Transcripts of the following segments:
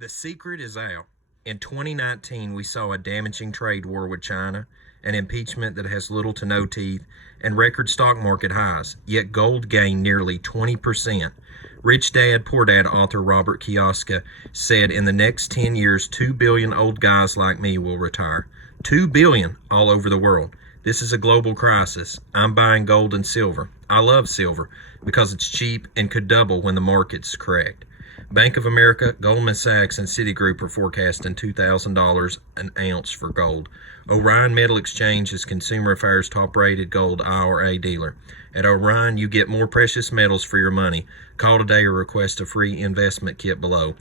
The secret is out. In 2019, we saw a damaging trade war with China, an impeachment that has little to no teeth, and record stock market highs. Yet gold gained nearly 20%. Rich Dad, Poor Dad author Robert Kiyosaki said in the next 10 years, 2 billion old guys like me will retire. 2 billion all over the world. This is a global crisis. I'm buying gold and silver. I love silver because it's cheap and could double when the market's correct. Bank of America, Goldman Sachs, and Citigroup are forecasting $2,000 an ounce for gold. Orion Metal Exchange is Consumer Affairs' top-rated gold IRA dealer. At Orion, you get more precious metals for your money. Call today or request a free investment kit below.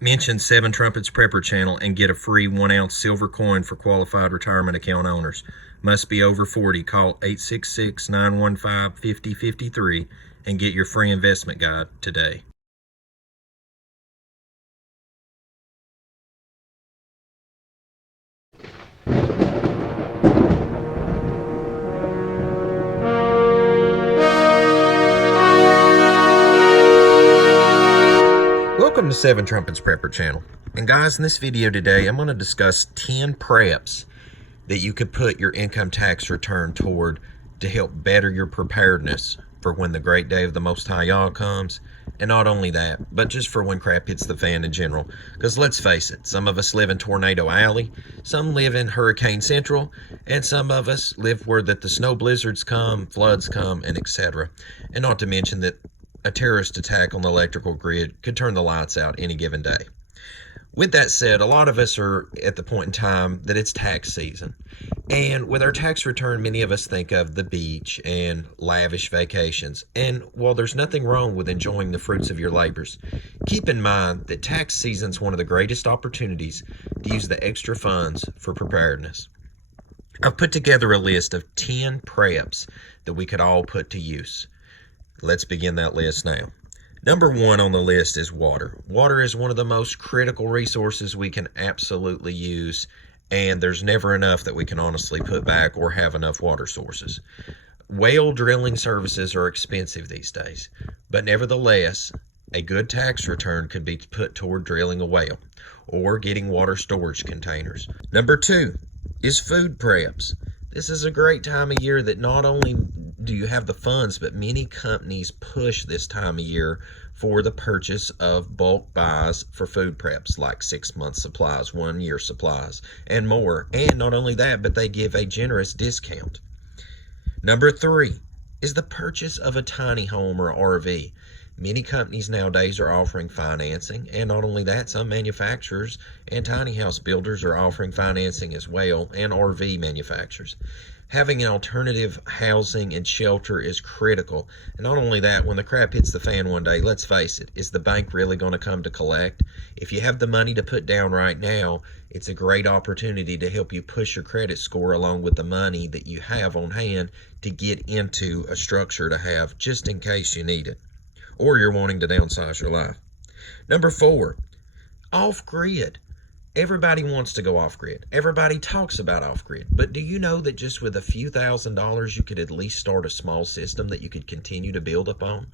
Mention 7 Trumpets Prepper Channel and get a free 1-ounce silver coin for qualified retirement account owners. Must be over 40. Call 866-915-5053 and get your free investment guide today. Welcome to 7 Trumpets Prepper Channel. And guys, in this video today, I'm going to discuss 10 preps that you could put your income tax return toward to help better your preparedness for when the great day of the Most High Yah comes. And not only that, but just for when crap hits the fan in general. Because let's face it, some of us live in Tornado Alley, some live in Hurricane Central, and some of us live where that the snow blizzards come, floods come, and etc. And not to mention that a terrorist attack on the electrical grid could turn the lights out any given day. With that said, a lot of us are at the point in time that it's tax season. And with our tax return, many of us think of the beach and lavish vacations. And while there's nothing wrong with enjoying the fruits of your labors, keep in mind that tax season is one of the greatest opportunities to use the extra funds for preparedness. I've put together a list of 10 preps that we could all put to use. Let's begin that list now. Number 1 on the list is water. Water is one of the most critical resources we can absolutely use, and there's never enough that we can honestly put back or have enough water sources. Well drilling services are expensive these days, but nevertheless, a good tax return could be put toward drilling a well or getting water storage containers. Number 2 is food preps. This is a great time of year that not only do you have the funds, but many companies push this time of year for the purchase of bulk buys for food preps, like 6-month supplies, 1-year supplies, and more. And not only that, but they give a generous discount. Number 3 is the purchase of a tiny home or RV. Many companies nowadays are offering financing, and not only that, some manufacturers and tiny house builders are offering financing as well, and RV manufacturers. Having an alternative housing and shelter is critical. And not only that, when the crap hits the fan one day, let's face it, is the bank really going to come to collect? If you have the money to put down right now, it's a great opportunity to help you push your credit score along with the money that you have on hand to get into a structure to have just in case you need it, or you're wanting to downsize your life. Number 4, off-grid. Everybody wants to go off-grid. Everybody talks about off-grid. But do you know that just with a few $1,000s, you could at least start a small system that you could continue to build upon?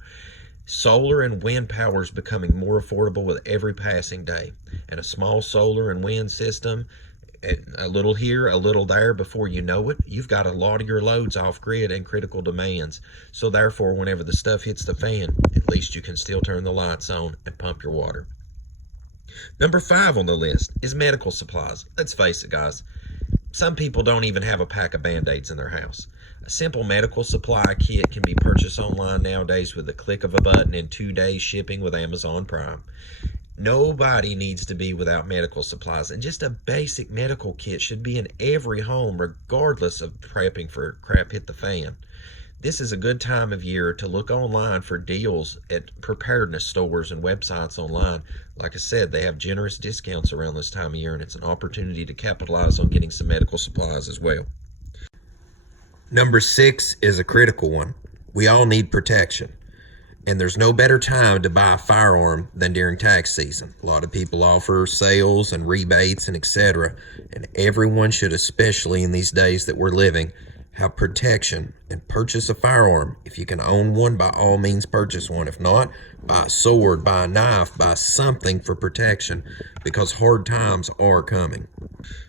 Solar and wind power is becoming more affordable with every passing day. And a small solar and wind system, a little here, a little there, before you know it, you've got a lot of your loads off-grid and critical demands. So therefore, whenever the stuff hits the fan, at least you can still turn the lights on and pump your water. Number 5 on the list is medical supplies. Let's face it, guys. Some people don't even have a pack of Band-Aids in their house. A simple medical supply kit can be purchased online nowadays with the click of a button and 2 days shipping with Amazon Prime. Nobody needs to be without medical supplies, and just a basic medical kit should be in every home regardless of prepping for crap hit the fan. This is a good time of year to look online for deals at preparedness stores and websites online. Like I said, they have generous discounts around this time of year, and it's an opportunity to capitalize on getting some medical supplies as well. Number 6 is a critical one. We all need protection, and there's no better time to buy a firearm than during tax season. A lot of people offer sales and rebates and etc., and everyone should, especially in these days that we're living, have protection and purchase a firearm. If you can own one, by all means purchase one. If not, buy a sword, buy a knife, buy something for protection, because hard times are coming.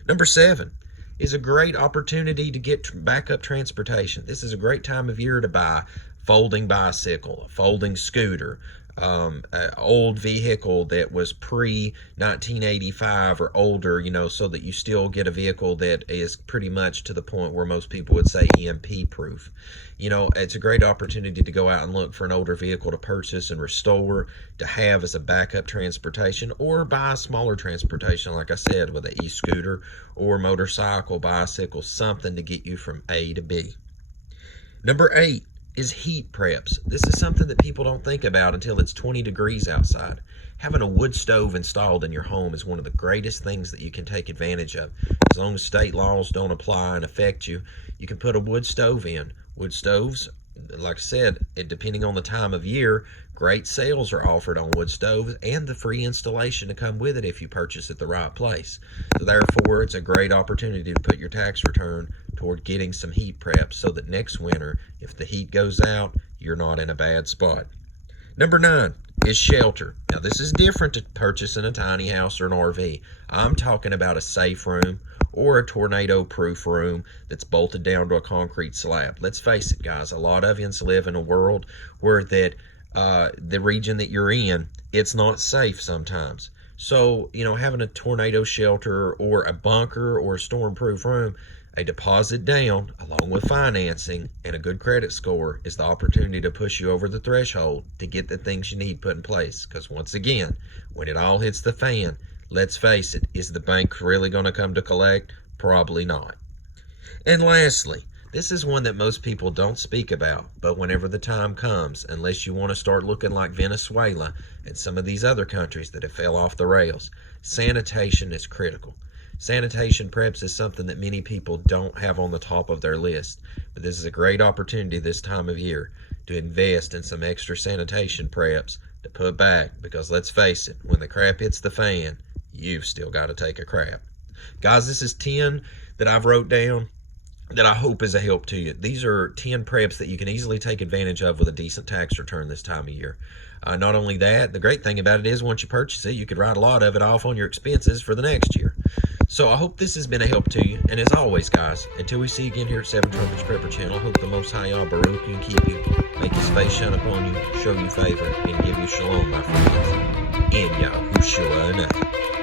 Number 7 is a great opportunity to get backup transportation. This is a great time of year to buy folding bicycle, a folding scooter, an old vehicle that was pre-1985 or older, so that you still get a vehicle that is pretty much to the point where most people would say EMP proof. It's a great opportunity to go out and look for an older vehicle to purchase and restore, to have as a backup transportation, or buy a smaller transportation, like I said, with an e-scooter or motorcycle, bicycle, something to get you from A to B. Number 8 is heat preps. This is something that people don't think about until it's 20 degrees outside. Having a wood stove installed in your home is one of the greatest things that you can take advantage of. As long as state laws don't apply and affect you, you can put a wood stove in. Wood stoves, like I said, depending on the time of year, great sales are offered on wood stoves and the free installation to come with it if you purchase at the right place. So therefore, it's a great opportunity to put your tax return toward getting some heat preps so that next winter, if the heat goes out, you're not in a bad spot. Number 9 is shelter. Now, this is different to purchasing a tiny house or an RV. I'm talking about a safe room or a tornado-proof room that's bolted down to a concrete slab. Let's face it, guys, a lot of us live in a world where the region that you're in, it's not safe sometimes. So, having a tornado shelter or a bunker or a storm-proof room, a deposit down, along with financing and a good credit score, is the opportunity to push you over the threshold to get the things you need put in place. Because once again, when it all hits the fan, let's face it, is the bank really going to come to collect? Probably not. And lastly, this is one that most people don't speak about, but whenever the time comes, unless you want to start looking like Venezuela and some of these other countries that have fell off the rails, sanitation is critical. Sanitation preps is something that many people don't have on the top of their list, but this is a great opportunity this time of year to invest in some extra sanitation preps to put back, because let's face it, when the crap hits the fan, you've still got to take a crap. Guys, this is 10 that I've wrote down that I hope is a help to you. These are 10 preps that you can easily take advantage of with a decent tax return this time of year. Not only that, the great thing about it is once you purchase it, you could write a lot of it off on your expenses for the next year. So I hope this has been a help to you. And as always, guys, until we see you again here at 7 Trumpets Prepper Channel, I hope the Most High Yah Baruch you and keep you, make his face shine upon you, show you favor, and give you shalom, my friends. In Yahushua.